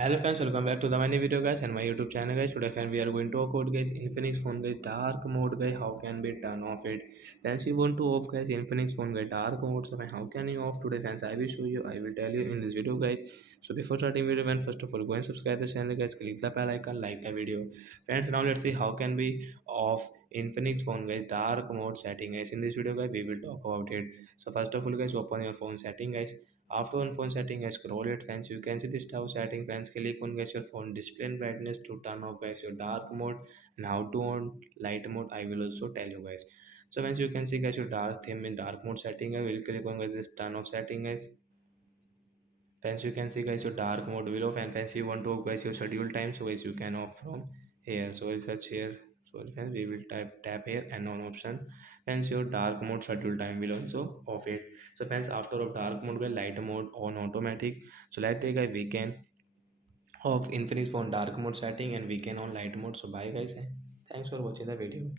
Hello friends, welcome back to the many video guys and my YouTube channel guys. Today friend we are going to talk about guys Infinix phone guys dark mode guys. How can we turn off it? Friends, you want to off guys Infinix phone guys dark mode. So how can you off today friends? I will show you. I will tell you in this video guys. So before starting video, friends, first of all go and subscribe the channel guys. Click the bell icon, like the video. Friends, now let's see how can we off Infinix phone guys dark mode setting guys. In this video guys we will talk about it. So first of all guys open your phone setting guys. After on phone setting, I scroll it friends. You can see this tab setting friends. Click on guys your phone display and brightness to turn off guys your dark mode and how to on light mode. I will also tell you guys. So once you can see guys your dark theme in dark mode setting, I will click on guys this turn off setting guys. Friends, you can see guys your dark mode below. And friends, you want to off guys your schedule time, so guys you can off from here. So I search here. So friends, we will tap here and on option. Friends, your dark mode schedule time will also off it. So friends, after of dark mode, will light mode on automatic. So let's take a weekend of Infinix phone dark mode setting and weekend on light mode. So bye guys. Thanks for watching the video.